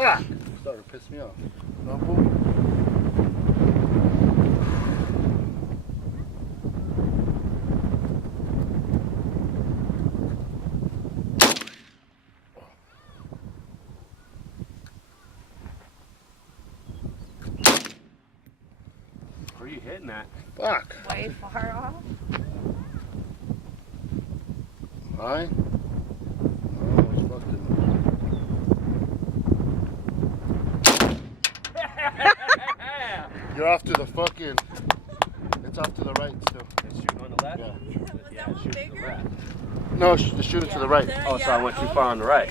Fuck! Starting to piss me off. No, boom. Where are you hitting that? Fuck. Way far off. High? Oh, it's fucking. You're off to the fucking. It's off to the right still. It's shooting on the left? Yeah. Was that one bigger? No, the shooter to the right. Oh, so I went too far on the right.